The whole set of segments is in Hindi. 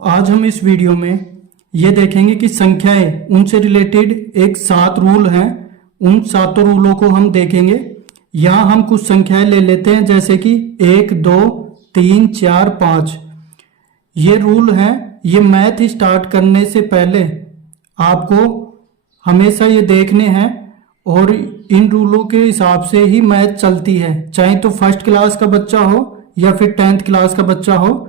आज हम इस वीडियो में ये देखेंगे कि संख्याएं उनसे रिलेटेड एक 7 रूल हैं। उन 7 रूलों को हम देखेंगे। यहाँ हम कुछ संख्याएं ले लेते हैं, जैसे कि 1, 2, 3, 4, 5। ये रूल हैं। ये मैथ स्टार्ट करने से पहले आपको हमेशा ये देखने हैं और इन रूलों के हिसाब से ही मैथ चलती है, चाहे तो फर्स्ट क्लास का बच्चा हो या फिर 10th क्लास का बच्चा हो।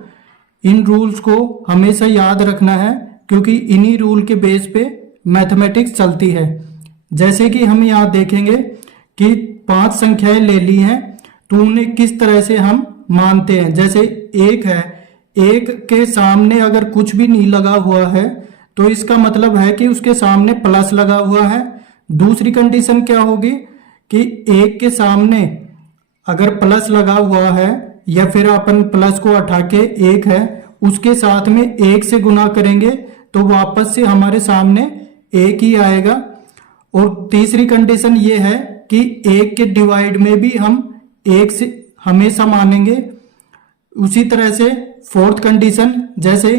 इन रूल्स को हमेशा याद रखना है, क्योंकि इन्हीं रूल के बेस पे मैथमेटिक्स चलती है। जैसे कि हम यहाँ देखेंगे कि 5 संख्याएं ले ली हैं, तो उन्हें किस तरह से हम मानते हैं। जैसे 1 है, 1 के सामने अगर कुछ भी नहीं लगा हुआ है तो इसका मतलब है कि उसके सामने प्लस लगा हुआ है। दूसरी कंडीशन क्या होगी कि 1 के सामने अगर प्लस लगा हुआ है या फिर अपन प्लस को हटा के 1 है उसके साथ में 1 से गुना करेंगे तो वापस से हमारे सामने 1 ही आएगा। और तीसरी कंडीशन ये है कि 1 के डिवाइड में भी हम 1 से हमेशा मानेंगे। उसी तरह से फोर्थ कंडीशन, जैसे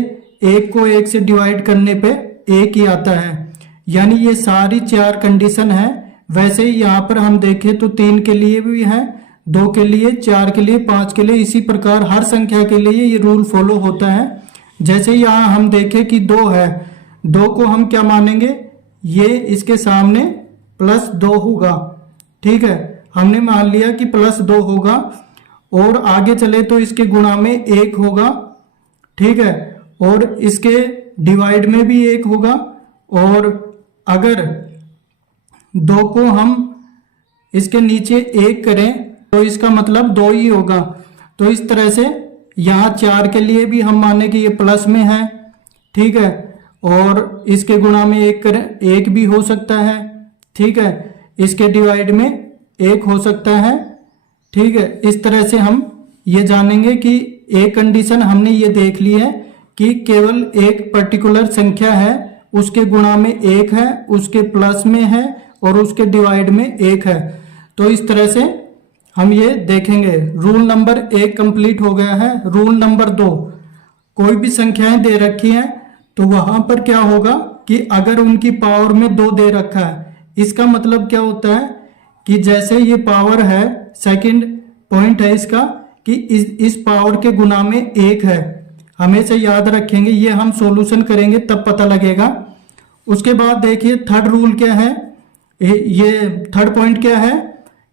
1 को 1 से डिवाइड करने पे 1 ही आता है। यानी ये सारी 4 कंडीशन है। वैसे ही यहाँ पर हम देखें तो 3 के लिए भी है, 2 के लिए, 4 के लिए, 5 के लिए। इसी प्रकार हर संख्या के लिए ये रूल फॉलो होता है। जैसे यहाँ हम देखें कि 2 है, 2 को हम क्या मानेंगे, ये इसके सामने +2 होगा। ठीक है, हमने मान लिया कि +2 होगा और आगे चले तो इसके गुणा में 1 होगा। ठीक है, और इसके डिवाइड में भी 1 होगा। और अगर 2 को हम इसके नीचे 1 करें तो इसका मतलब 2 ही होगा। तो इस तरह से यहाँ 4 के लिए भी हम माने कि ये प्लस में है। ठीक है, और इसके गुणा में 1 करें, 1 भी हो सकता है। ठीक है, इसके डिवाइड में 1 हो सकता है। ठीक है, इस तरह से हम ये जानेंगे कि एक कंडीशन हमने ये देख ली है कि केवल एक पर्टिकुलर संख्या है, उसके गुणा में 1 है, उसके प्लस में है और उसके डिवाइड में 1 है। तो इस तरह से हम ये देखेंगे। रूल नंबर 1 कंप्लीट हो गया है। रूल नंबर 2, कोई भी संख्याएं दे रखी हैं तो वहां पर क्या होगा कि अगर उनकी पावर में 2 दे रखा है, इसका मतलब क्या होता है कि जैसे ये पावर है, सेकंड पॉइंट है इसका कि इस पावर के गुना में 1 है। हमेशा याद रखेंगे, ये हम सॉल्यूशन करेंगे तब पता लगेगा। उसके बाद देखिए थर्ड रूल क्या है, ये थर्ड पॉइंट क्या है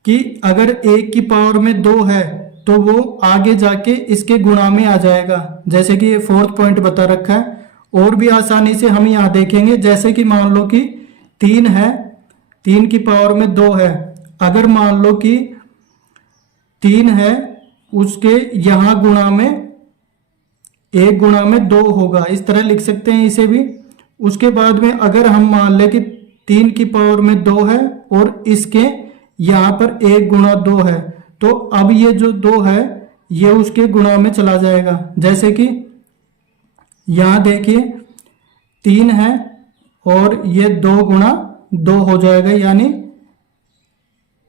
कि अगर 1 की पावर में 2 है तो वो आगे जाके इसके गुणा में आ जाएगा। जैसे कि ये फोर्थ पॉइंट बता रखा है। और भी आसानी से हम यहाँ देखेंगे, जैसे कि मान लो कि 3 है, 3 की पावर में 2 है। अगर मान लो कि 3 है, उसके यहाँ गुणा में 1 गुणा में 2 होगा, इस तरह लिख सकते हैं इसे भी। उसके बाद में अगर हम मान लें कि 3 की पावर में 2 है और इसके यहाँ पर 1 गुणा 2 है, तो अब ये जो 2 है ये उसके गुणा में चला जाएगा। जैसे कि यहाँ देखिए 3 है और ये 2 गुणा 2 हो जाएगा, यानी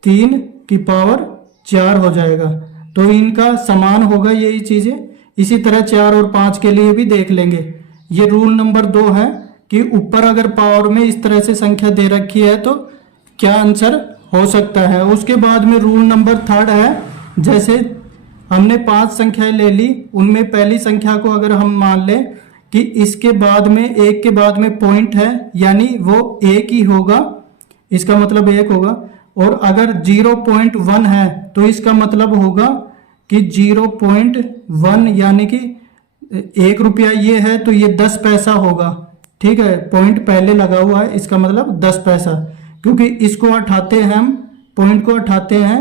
3 की पावर 4 हो जाएगा। तो इनका समान होगा यही चीजें। इसी तरह 4 और 5 के लिए भी देख लेंगे। ये रूल नंबर 2 है कि ऊपर अगर पावर में इस तरह से संख्या दे रखी है तो क्या आंसर हो सकता है। उसके बाद में रूल नंबर 3 है, जैसे हमने 5 संख्याएं ले ली, उनमें पहली संख्या को अगर हम मान लें कि इसके बाद में 1 के बाद में पॉइंट है, यानी वो 1 ही होगा, इसका मतलब 1 होगा। और अगर 0.1 है तो इसका मतलब होगा कि 0.1 यानी कि 1 रुपया ये है तो ये 10 पैसा होगा। ठीक है, पॉइंट पहले लगा हुआ है, इसका मतलब 10 पैसा। क्योंकि इसको हटाते हैं हम, पॉइंट को हटाते हैं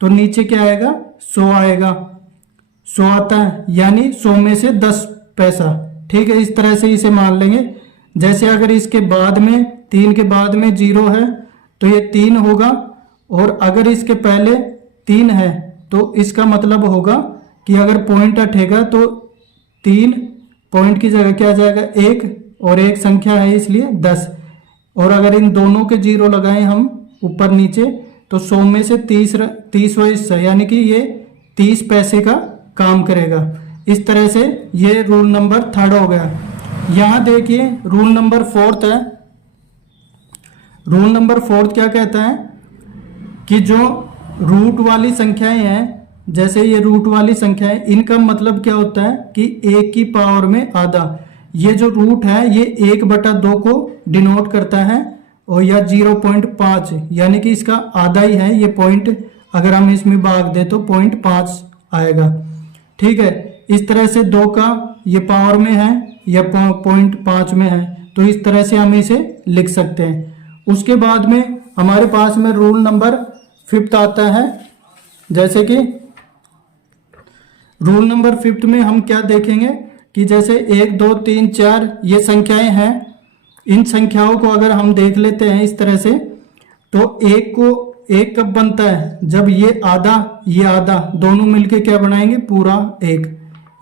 तो नीचे क्या आएगा, 100 आएगा। 100 आता है, यानी 100 में से 10 पैसा। ठीक है, इस तरह से इसे मान लेंगे। जैसे अगर इसके बाद में 3 के बाद में 0 है तो ये 3 होगा, और अगर इसके पहले 3 है तो इसका मतलब होगा कि अगर पॉइंट हटेगा तो 3 पॉइंट की जगह क्या आ जाएगा, 1, और एक संख्या है इसलिए 10। और अगर इन दोनों के 0 लगाएं हम ऊपर नीचे तो 100 में से 30वां हिस्सा, यानी कि ये 30 पैसे का काम करेगा। इस तरह से ये रूल नंबर 3 हो गया। यहाँ देखिए रूल नंबर 4 है। रूल नंबर 4 क्या कहता है कि जो रूट वाली संख्याएं हैं, जैसे ये रूट वाली संख्याएं, इनका मतलब क्या होता है कि 1 की पावर में आधा। ये जो रूट है ये 1/2 को डिनोट करता है और या 0.5 यानी कि इसका आधा ही है ये पॉइंट। अगर हम इसमें भाग दे तो 0.5 आएगा। ठीक है, इस तरह से 2 का ये पावर में है या 0.5 में है, तो इस तरह से हम इसे लिख सकते हैं। उसके बाद में हमारे पास में रूल नंबर 5 आता है। जैसे कि रूल नंबर 5 में हम क्या देखेंगे कि जैसे 1 2 3 4 ये संख्याएं हैं। इन संख्याओं को अगर हम देख लेते हैं इस तरह से, तो 1 कब बनता है, जब ये आधा दोनों मिलके क्या बनाएंगे, पूरा 1।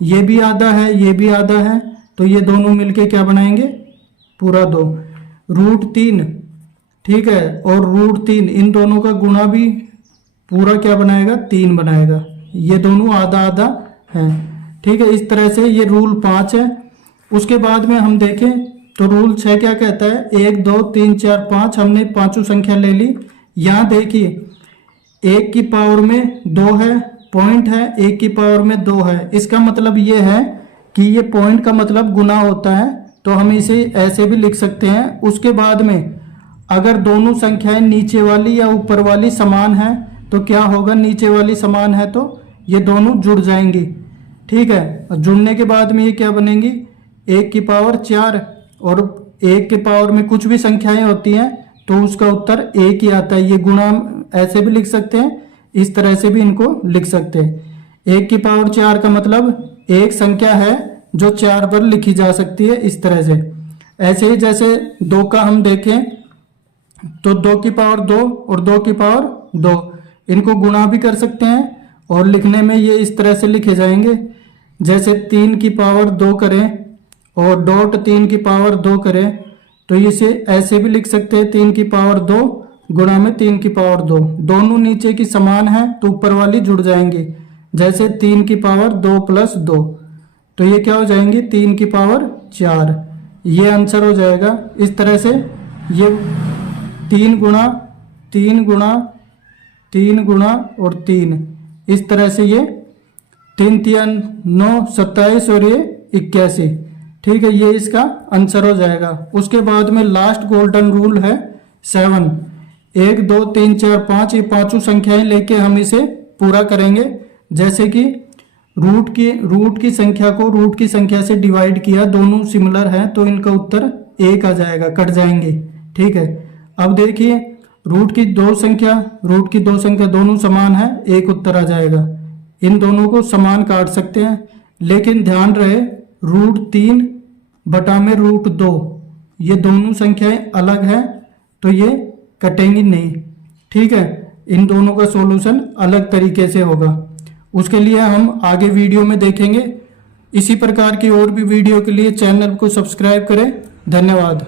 ये भी आधा है, ये भी आधा है, तो ये दोनों मिलके क्या बनाएंगे, पूरा 2। √3, ठीक है, और √3 इन दोनों का गुणा भी पूरा क्या बनाएगा, 3 बनाएगा। ये दोनों आधा है। ठीक है, इस तरह से ये रूल 5 है। उसके बाद में हम देखें तो रूल 6 क्या कहता है, 1 2 3 4 5 हमने पांचों संख्या ले ली। यहाँ देखिए 1 की पावर में 2 है, पॉइंट है, 1 की पावर में 2 है। इसका मतलब ये है कि ये पॉइंट का मतलब गुना होता है, तो हम इसे ऐसे भी लिख सकते हैं। उसके बाद में अगर दोनों संख्याएं नीचे वाली या ऊपर वाली समान है तो क्या होगा, नीचे वाली समान है तो ये दोनों जुड़ जाएंगी। ठीक है, जुड़ने के बाद में ये क्या बनेंगी, 1 की पावर 4 और 1 के पावर में कुछ भी संख्याएं होती हैं तो उसका उत्तर 1 ही आता है। ये गुणा ऐसे भी लिख सकते हैं, इस तरह से भी इनको लिख सकते हैं। 1 की पावर 4 का मतलब एक संख्या है जो 4 पर लिखी जा सकती है, इस तरह से। ऐसे ही जैसे 2 का हम देखें तो 2 की पावर 2 और 2 की पावर 2, इनको गुणा भी कर सकते हैं और लिखने में ये इस तरह से लिखे जाएंगे। जैसे 3 की पावर 2 करें और डॉट 3 की पावर 2 करें तो इसे ऐसे भी लिख सकते हैं, 3 की पावर 2 गुणा में 3 की पावर 2। दोनों नीचे की समान है तो ऊपर वाली जुड़ जाएंगी। जैसे 3 की पावर 2 + 2, तो ये क्या हो जाएंगे, 3 की पावर 4। ये आंसर हो जाएगा। इस तरह से ये 3 गुणा 3 गुणा 3 गुणा और 3, इस तरह से ये 3 3 9 27 और ये 81। ठीक है, ये इसका आंसर हो जाएगा। उसके बाद में लास्ट गोल्डन रूल है 7। 1 2 3 4 5 ये पांचों संख्याएं लेके हम इसे पूरा करेंगे। जैसे कि रूट की संख्या को रूट की संख्या से डिवाइड किया, दोनों सिमिलर हैं तो इनका उत्तर 1 आ जाएगा, कट जाएंगे। ठीक है, अब देखिए रूट की दो संख्या दोनों समान है, 1 उत्तर आ जाएगा। इन दोनों को समान काट सकते हैं, लेकिन ध्यान रहे √3 बटा में √2 ये दोनों संख्याएं अलग है तो ये कटेंगी नहीं। ठीक है, इन दोनों का सॉल्यूशन अलग तरीके से होगा, उसके लिए हम आगे वीडियो में देखेंगे। इसी प्रकार की और भी वीडियो के लिए चैनल को सब्सक्राइब करें। धन्यवाद।